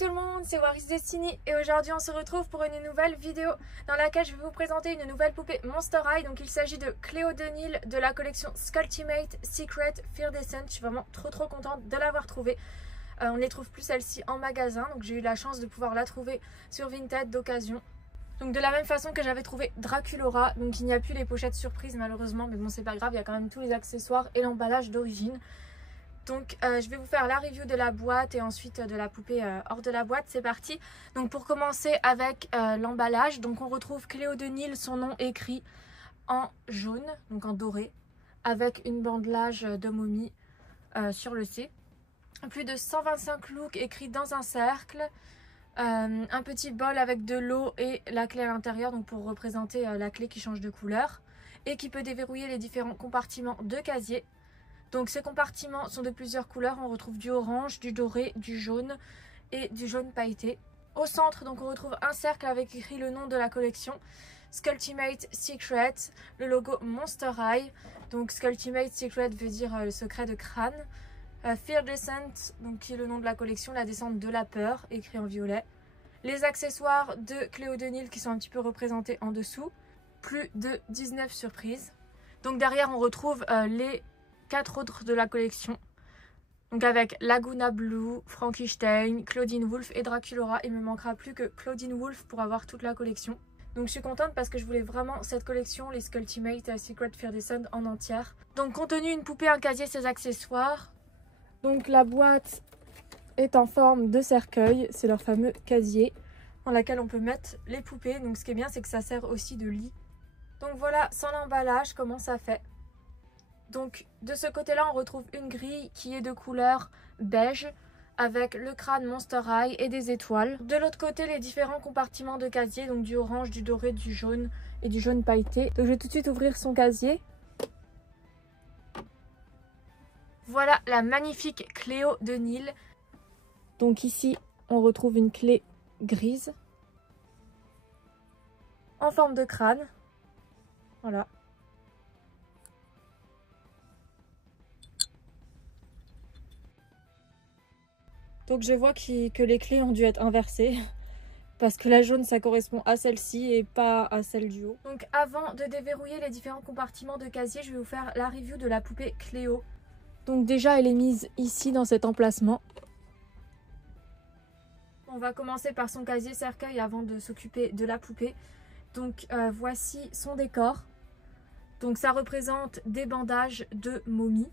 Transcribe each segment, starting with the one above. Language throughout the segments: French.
tout le monde, c'est Waris Destiny et aujourd'hui on se retrouve pour une nouvelle vidéo dans laquelle je vais vous présenter une nouvelle poupée Monster High. Donc il s'agit de Cléo Denil de la collection Sculptimate Secret Iridescent. Je suis vraiment trop contente de l'avoir trouvée. On ne les trouve plus celle-ci en magasin, donc j'ai eu la chance de pouvoir la trouver sur Vinted d'occasion. Donc de la même façon que j'avais trouvé Draculaura, donc il n'y a plus les pochettes surprises malheureusement, mais bon c'est pas grave, il y a quand même tous les accessoires et l'emballage d'origine. Donc je vais vous faire la review de la boîte et ensuite de la poupée hors de la boîte, c'est parti. Donc pour commencer avec l'emballage, donc on retrouve Cléo Denil, son nom écrit en jaune, donc en doré, avec une bandelage de momie sur le C. Plus de 125 looks écrits dans un cercle, un petit bol avec de l'eau et la clé à l'intérieur, donc pour représenter la clé qui change de couleur et qui peut déverrouiller les différents compartiments de casier. Donc ces compartiments sont de plusieurs couleurs, on retrouve du orange, du doré, du jaune et du jaune pailleté. Au centre, donc on retrouve un cercle avec écrit le nom de la collection, Sculptimate Secret, le logo Monster High. Donc Sculptimate Secret veut dire le secret de crâne. Fear Descent, donc qui est le nom de la collection, la descente de la peur, écrit en violet. Les accessoires de Cléo Denil qui sont un petit peu représentés en dessous. Plus de 19 surprises. Donc derrière on retrouve les 4 autres de la collection, donc avec Laguna Blue, Frankenstein, Claudine Wolf et Draculaura. Il me manquera plus que Claudine Wolf pour avoir toute la collection. Donc je suis contente parce que je voulais vraiment cette collection, les Sculptimate Secret Iridescent en entière. Donc contenu, une poupée, un casier, ses accessoires. Donc la boîte est en forme de cercueil, c'est leur fameux casier dans lequel on peut mettre les poupées. Donc ce qui est bien, c'est que ça sert aussi de lit. Donc voilà, sans l'emballage, comment ça fait. Donc de ce côté-là, on retrouve une grille qui est de couleur beige avec le crâne Monster High et des étoiles. De l'autre côté, les différents compartiments de casier, donc du orange, du doré, du jaune et du jaune pailleté. Donc je vais tout de suite ouvrir son casier. Voilà la magnifique Cléo Denil. Donc ici, on retrouve une clé grise en forme de crâne. Voilà. Donc je vois que les clés ont dû être inversées parce que la jaune ça correspond à celle-ci et pas à celle du haut. Donc avant de déverrouiller les différents compartiments de casier, je vais vous faire la review de la poupée Cléo. Donc déjà elle est mise ici dans cet emplacement. On va commencer par son casier cercueil avant de s'occuper de la poupée. Donc voici son décor. Donc ça représente des bandages de momie.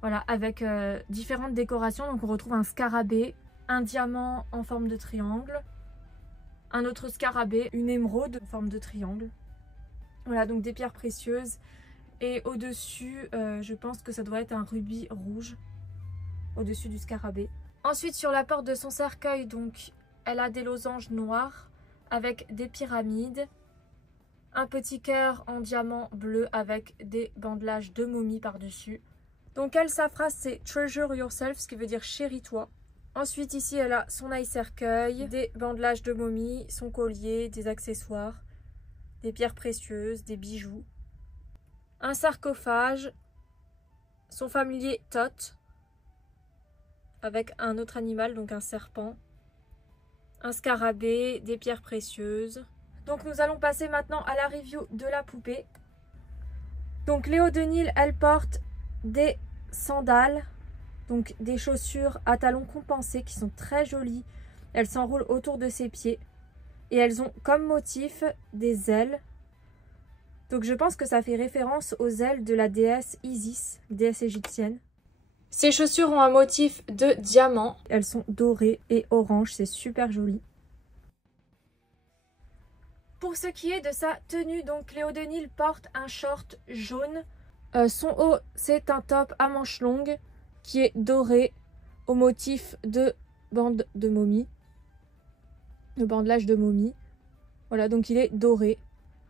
Voilà, avec différentes décorations. Donc on retrouve un scarabée, un diamant en forme de triangle, un autre scarabée, une émeraude en forme de triangle. Voilà, donc des pierres précieuses. Et au-dessus, je pense que ça doit être un rubis rouge au-dessus du scarabée. Ensuite, sur la porte de son cercueil, donc, elle a des losanges noirs avec des pyramides, un petit cœur en diamant bleu avec des bandelages de momie par-dessus. Donc elle, sa phrase c'est Treasure Yourself, ce qui veut dire chéris-toi. Ensuite ici elle a son eye cercueil, des bandelages de momie, son collier, des accessoires, des pierres précieuses, des bijoux, un sarcophage, son familier Tot, avec un autre animal, donc un serpent, un scarabée, des pierres précieuses. Donc nous allons passer maintenant à la review de la poupée. Donc Cléo Denil, elle porte des sandales, donc des chaussures à talons compensés qui sont très jolies. Elles s'enroulent autour de ses pieds et elles ont comme motif des ailes. Donc je pense que ça fait référence aux ailes de la déesse Isis, déesse égyptienne. Ces chaussures ont un motif de diamant. Elles sont dorées et orange, c'est super joli. Pour ce qui est de sa tenue, donc Cléo Denil porte un short jaune. Son haut, c'est un top à manches longues qui est doré au motif de bande de momie, de bandelage de momie. Voilà, donc il est doré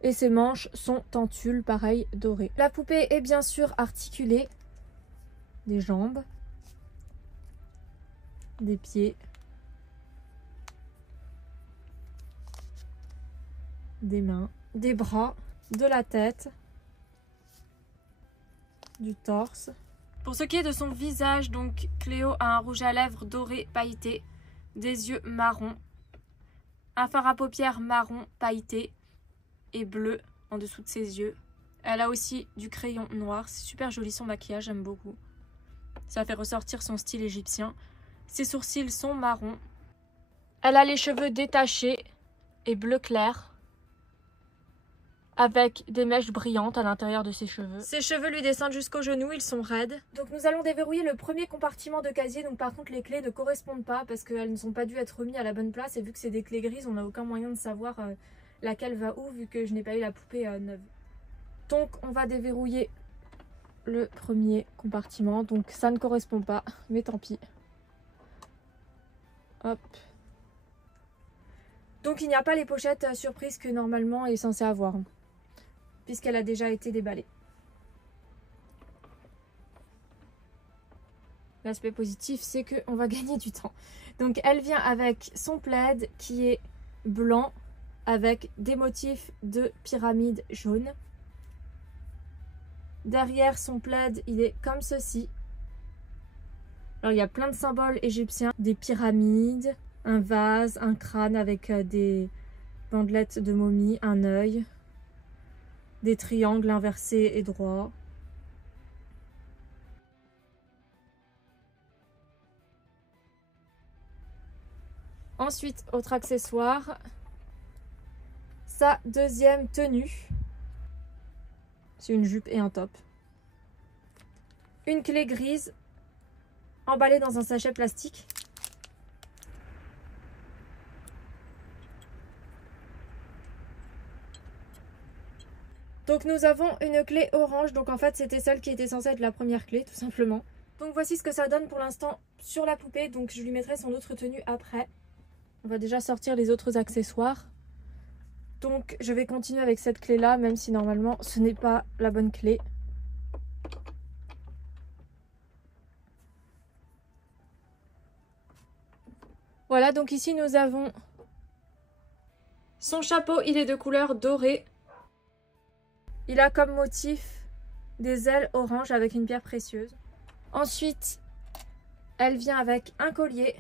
et ses manches sont en tulle, pareil, doré. La poupée est bien sûr articulée, des jambes, des pieds, des mains, des bras, de la tête, du torse. Pour ce qui est de son visage, donc Cléo a un rouge à lèvres doré pailleté. des yeux marrons, un fard à paupières marron pailleté et bleu en dessous de ses yeux. Elle a aussi du crayon noir, c'est super joli son maquillage, j'aime beaucoup. Ça fait ressortir son style égyptien. Ses sourcils sont marrons. Elle a les cheveux détachés et bleu clair, avec des mèches brillantes à l'intérieur de ses cheveux. Ses cheveux lui descendent jusqu'aux genoux, ils sont raides. Donc nous allons déverrouiller le premier compartiment de casier. Donc par contre les clés ne correspondent pas parce qu'elles ne sont pas dû être remises à la bonne place. Et vu que c'est des clés grises, on n'a aucun moyen de savoir laquelle va où vu que je n'ai pas eu la poupée neuve. Donc on va déverrouiller le premier compartiment. Donc ça ne correspond pas, mais tant pis. Hop. Donc il n'y a pas les pochettes surprises que normalement elle est censée avoir, puisqu'elle a déjà été déballée. L'aspect positif, c'est qu'on va gagner du temps. Donc elle vient avec son plaid qui est blanc avec des motifs de pyramide jaune. Derrière son plaid, il est comme ceci. Alors il y a plein de symboles égyptiens, des pyramides, un vase, un crâne avec des bandelettes de momie, un œil, des triangles inversés et droits. Ensuite, autre accessoire, sa deuxième tenue. C'est une jupe et un top. Une clé grise emballée dans un sachet plastique. Donc nous avons une clé orange, donc en fait c'était celle qui était censée être la première clé tout simplement. Donc voici ce que ça donne pour l'instant sur la poupée, donc je lui mettrai son autre tenue après. On va déjà sortir les autres accessoires. Donc je vais continuer avec cette clé là, même si normalement ce n'est pas la bonne clé. Voilà, donc ici nous avons son chapeau, il est de couleur dorée. Il a comme motif des ailes orange avec une pierre précieuse. Ensuite, elle vient avec un collier,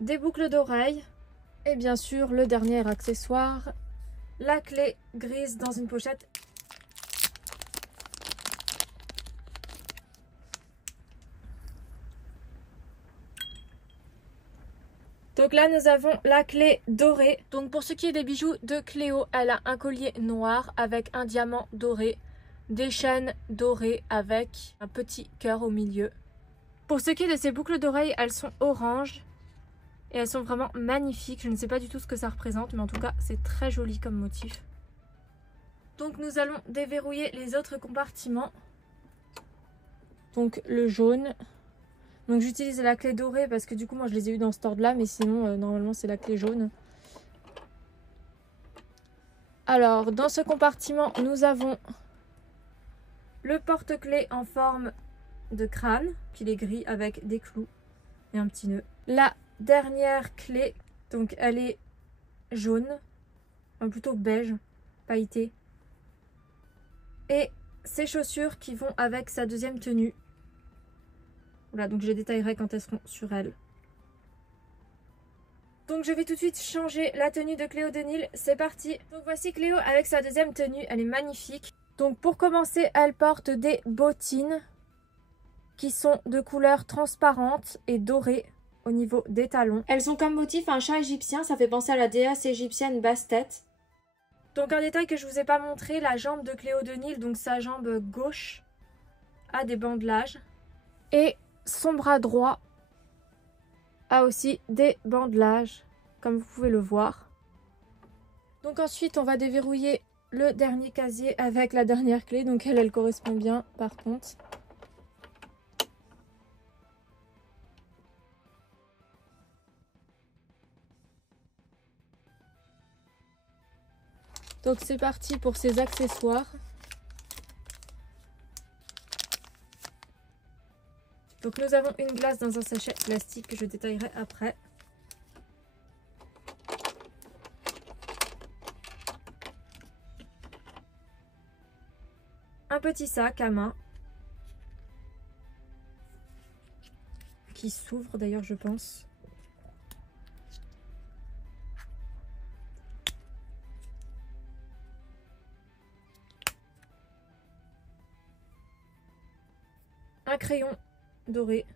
des boucles d'oreilles et bien sûr le dernier accessoire, la clé grise dans une pochette. Donc là nous avons la clé dorée. Donc pour ce qui est des bijoux de Cléo, elle a un collier noir avec un diamant doré, des chaînes dorées avec un petit cœur au milieu. Pour ce qui est de ses boucles d'oreilles, elles sont oranges et elles sont vraiment magnifiques. Je ne sais pas du tout ce que ça représente, mais en tout cas c'est très joli comme motif. Donc nous allons déverrouiller les autres compartiments. Donc le jaune. Donc j'utilise la clé dorée parce que du coup moi je les ai eu dans cet ordre là, mais sinon normalement c'est la clé jaune. Alors dans ce compartiment nous avons le porte-clés en forme de crâne, qu'il est gris avec des clous et un petit nœud. La dernière clé, donc elle est jaune, plutôt beige, pailleté. Et ses chaussures qui vont avec sa deuxième tenue. Voilà, donc je les détaillerai quand elles seront sur elle. Donc je vais tout de suite changer la tenue de Cléo de Nil, c'est parti. Donc voici Cléo avec sa deuxième tenue, elle est magnifique. Donc pour commencer, elle porte des bottines qui sont de couleur transparente et dorée au niveau des talons. Elles ont comme motif un chat égyptien, ça fait penser à la déesse égyptienne Bastet. Donc un détail que je vous ai pas montré, la jambe de Cléo de Nil, donc sa jambe gauche, a des bandelages. Et son bras droit a aussi des bandelages, comme vous pouvez le voir. Donc ensuite, on va déverrouiller le dernier casier avec la dernière clé. Donc elle correspond bien par contre. Donc c'est parti pour ces accessoires. Donc nous avons une glace dans un sachet plastique que je détaillerai après. Un petit sac à main. qui s'ouvre d'ailleurs, je pense. Un crayon doré.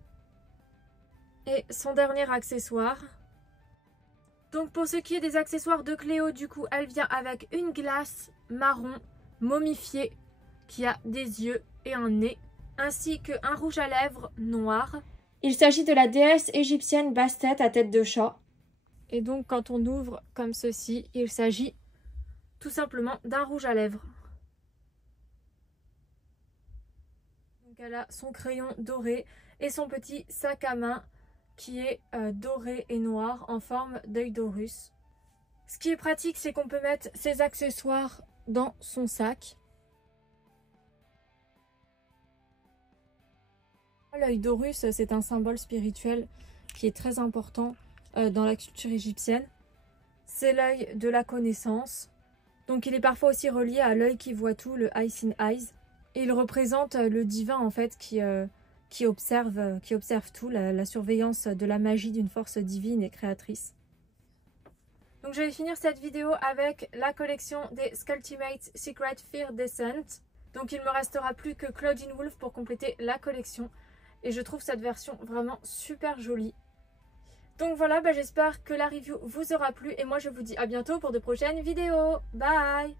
Et son dernier accessoire. Donc pour ce qui est des accessoires de Cléo, du coup, elle vient avec une glace marron momifiée qui a des yeux et un nez, ainsi qu'un rouge à lèvres noir. Il s'agit de la déesse égyptienne Bastet à tête de chat. Et donc quand on ouvre comme ceci, il s'agit tout simplement d'un rouge à lèvres. Donc elle a son crayon doré et son petit sac à main qui est doré et noir en forme d'œil d'Horus. Ce qui est pratique, c'est qu'on peut mettre ses accessoires dans son sac. L'œil d'Horus, c'est un symbole spirituel qui est très important dans la culture égyptienne. C'est l'œil de la connaissance. Donc il est parfois aussi relié à l'œil qui voit tout, le Eye in Eyes. Et il représente le divin en fait qui observe tout, la surveillance de la magie d'une force divine et créatrice. Donc je vais finir cette vidéo avec la collection des Sculptimate Secret Fear Descent. Donc il me restera plus que Claudine Wolf pour compléter la collection. Et je trouve cette version vraiment super jolie. Donc voilà, j'espère que la review vous aura plu. Et moi je vous dis à bientôt pour de prochaines vidéos. Bye!